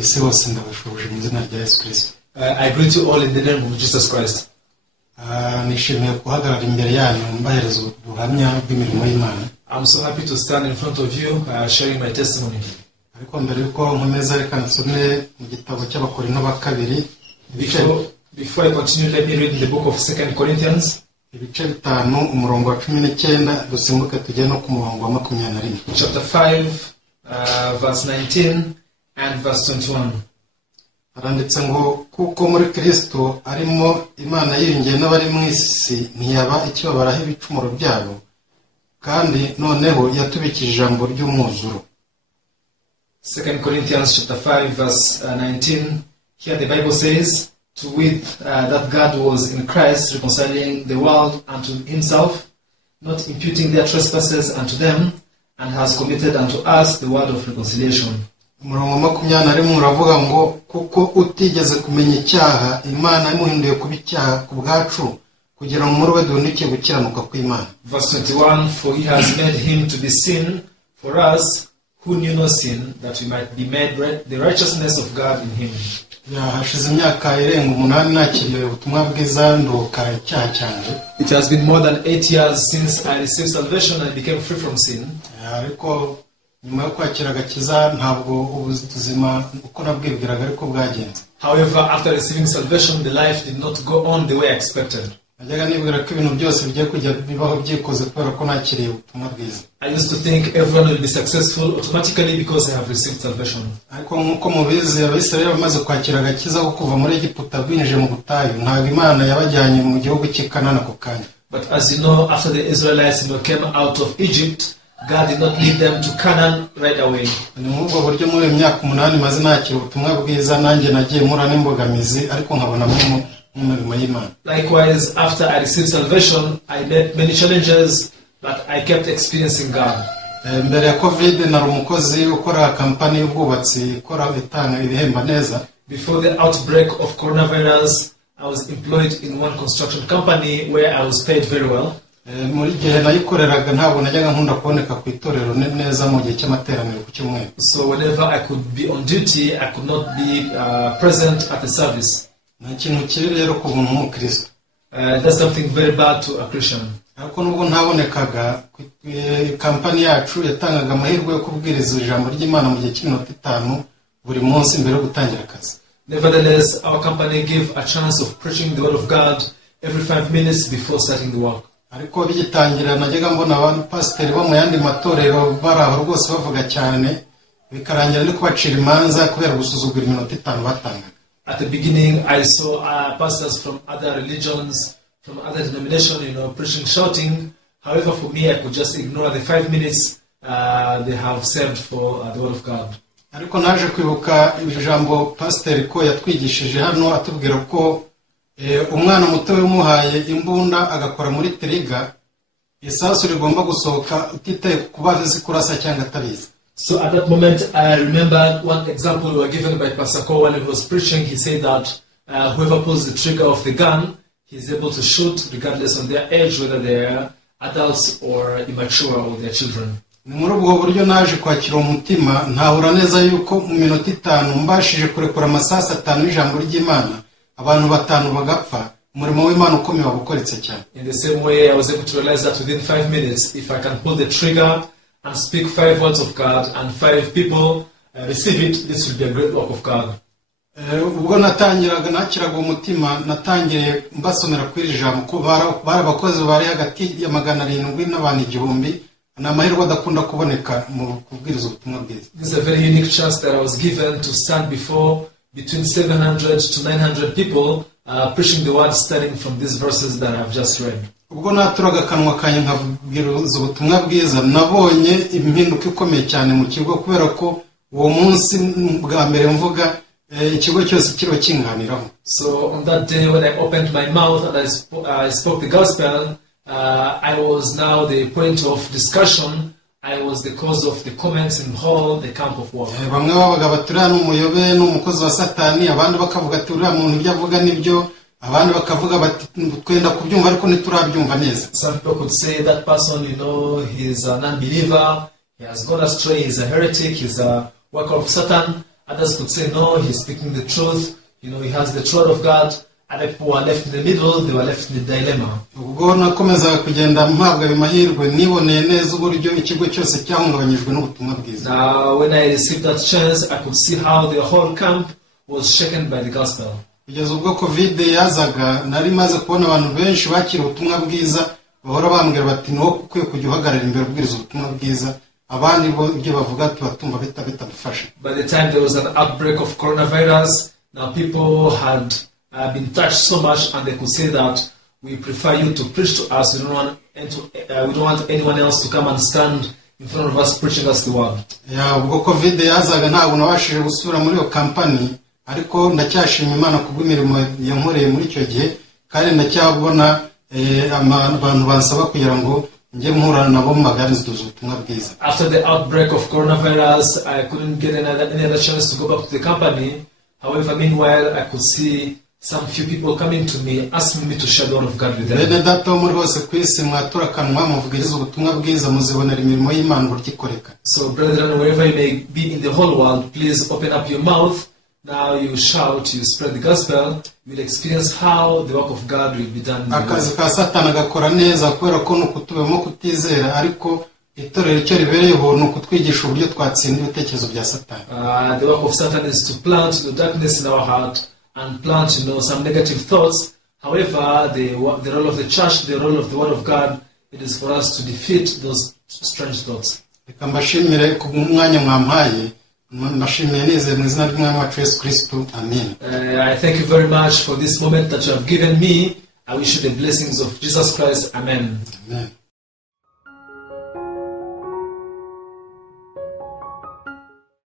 ku isi hose ndabashubuje mu izina rya Yesu Kristo. I greet you all in the name of Jesus Christ. Nishimiye guhagarara imbere yanyu mbahereza ubuhamya bw'imirimo y'Imana. I'm so happy to stand in front of you sharing my testimony. Ariko mbere yuko nkomeza reka nsome mu gitabo cy'Abakorinto ba kabiri. Before I continue, let me read the book of 2 Corinthians. Ibice 5 umurongo wa 19 dusimbuke tujye no ku murongo wa 21. Chapter 5, verse 19 and verse 21. Aranditse ngo kuko muri Kristo arimo Imana yiyungiye n'abari mu isi ntiyaba ikibabaraho ibicumuro byabo kandi noneho yatubikije ijambo ry'umwuzuro. 2 Corinthians chapter 5 verse 19. Here the Bible says, to wit that God was in Christ reconciling the world unto himself, not imputing their trespasses unto them, and has committed unto us the word of reconciliation. Umurongo wa 20 uravuga ngo kuko utigeze kumenya icyaha Imana imuhinduye kuba icyaha ku bwacu kugira ngo muri we duhunike gukiranuka kw'Imana. Verse 21, for he has made him to be sin for us who knew no sin, that we might be made the righteousness of God in him. Hashize imyaka irenga 8 nakiriye ubutumwa bwiza ndoka icyaha cyanjye. It has been more than 8 years since I received salvation and became free from sin. Ariko nyuma yo kwakira agakiza ntabwo ubuzima uko nabwibwiraga ariko bwagenze. However, after receiving salvation, the life did not go on the way I expected. Najyaga nibwira ko ibintu byose bigiye kujya bibaho byikoze kubera ko nakiriye ubutumwa bwiza. I used to think everyone will be successful automatically because I have received salvation. Ariko nkuko mubizi Abisirayeli bamaze kwakira agakiza ko kuva muri Egiputa binjije mu butayu ntabwo Imana yabajyanye mu gihugu cy'Ikanani ako kanya. But as you know, after the Israelites came out of Egypt, God did not lead them to Canaan right away. Ni mubwo buryo muri imyaka 8 maze nakira ubutumwa bwiza nanjye nagiye mura n'imbogamizi ariko nkabona mu murimo y'Imana. Likewise, after I received salvation, I met many challenges, but I kept experiencing God. Mbere ya COVID nari umukozi ukora kampani y'ubwubatsi ikora itanga ibihemba neza. Before the outbreak of coronavirus, I was employed in one construction company where I was paid very well. Muri gihe nayikoreraga ntabwo najyaga nkunda kuboneka ku itorero neza mu gihe cy'amateraniro ku cyumweru. So whenever I could be on duty, I could not be present at the service. Nta kintu kiri rero ku muntu w'Umukristo. That's something very bad to a Christian. Ariko nubwo ntabonekaga kampani yacu yatangaga amahirwe yo kubwiriza ijambo ry'Imana mu gihe cy'iminota 5 buri munsi mbere yo gutangira akazi. Nevertheless, our company gave a chance of preaching the word of God every 5 minutes before starting the work. Ariko bigitangira najyaga mbona abantu pasiteri bo mu yandi matorero baraho rwose bavuga cyane bikarangira no kubacira imanza kubera gusuzugura iminota 5 batanga. At the beginning, I saw pastors from other religions, from other denominations, preaching, shouting. However, for me, I could just ignore the 5 minutes they have served for the word of God. Ariko naje kwibuka ijambo pasiteri ko yatwigishije hano atubwira ko umwana muto w'umuhaye imbunda agakora muri triga isasu rigomba gusohoka utitaye kuba zikurasa cyangwa tabizi. So at that moment, I remember one example we were given by Pastor Cole when he was preaching. He said that whoever pulls the trigger of the gun, he is able to shoot regardless of their age, whether they are adults or immature or their children. Ni muri ubwo buryo naje kwakira umutima ntahura neza yuko mu minota 5 mbashije kurekura amasasa 5 y'ijambo ry'Imana abantu 5 bagapfa umurimo w'Imana ukomeye wabukoritse cyane. In the same way, I was able to realize that within 5 minutes, if I can pull the trigger and speak 5 words of God and 5 people receive it, this will be a great work of God. Ubwo nakiraga umutima natangiye mbasomera kwiri jambo ko barabakozi bari hagati ya 700 n'abantu 1000 n'amahirwe adakunda kuboneka mu kubwiriza ubutumwa bwiza. This is a very unique chance that I was given to stand before between 700 to 900 people preaching the word starting from these verses that I have just read. Ubwo naturaga kanwa kanye nkabwiriza ubutumwa bwiza nabonye impinduka ikomeye cyane mu kigo kubera ko uwo munsi bwa mbere mvuga ikigo cyose kiro kinganiraho. So on that day when I opened my mouth and I spoke the gospel, I was now the point of discussion. I was the cause of the comments in hall, the camp of war. Bamwe babaga batura n'umuyobe n'umukozi wa Satani abandi bakavuga ati uriya muntu ibyo avuga nibyo abandi bakavuga bati twenda kubyumva ariko ntiturabyumva neza. Some people could say that person, he is an unbeliever, he has gone astray, he is a heretic, he is a worker of Satan. Others could say, no, he's speaking the truth. You know, he has the truth of God. Other people were left in the middle. They were left in the dilemma. ubwo nakomezaga kugenda mpabwa ayo mahirwe niboneye neza uburyo ikigo cyose cyahungabanyijwe n'ubutumwa bwiza. Now, when I received that chance, I could see how the whole camp was shaken by the gospel. Kugeza ubwo covid yazaga nari maze kubona abantu benshi bakira ubutumwa bwiza bahora bambwira bati no kukwiye kujya uhagarara imbere ubwiriza ubutumwa bwiza abandi bo ibyo bavuga ati batumva bitabafasha. By the time there was an outbreak of coronavirus, now people had been touched so much, and they could say that we prefer you to preach to us. We don't want anyone else to come and stand in front of us preaching us the word. Ya ubwo covid yazaga ntabwo nabashije gusura muri iyo company, ariko ndacyashima Imana kubw'imirimo yankoreye muri icyo gihe, kandi ndacyabona abantu bansaba kugira ngo njye mpura nabo magarizwe ubutumwa bwiza. After the outbreak of coronavirus, I couldn't get any other chance to go back to the company. However, meanwhile, I could see some few people coming to me, asking me to share the word of God with them. Bene data muri hose kwisi mwaturakanwa muvugiriza ubutumwa bwiza muzibonera imirimo y'Imana uburyo ikoreka. So, brethren, wherever you may be in the whole world, please open up your mouth. Now you shout, you spread the gospel. You will experience how the work of God will be done. Akazi ka Satani gakora neza kubera ko nukutubemo kutizera, ariko itorero icyo ribereyeho nukutwigisha uburyo twatsinda ibitekerezo bya Satani. The work of Satan is to plant the darkness in our heart and plant, some negative thoughts. However, the role of the church, the role of the Word of God, it is for us to defeat those strange thoughts. Reka mbashimire ku mwanya mwampaye, mbashimiye neze mu izina ry'Umwami wacu Yesu Kristo. Amen. I thank you very much for this moment that you have given me. I wish you the blessings of Jesus Christ. Amen. Amen.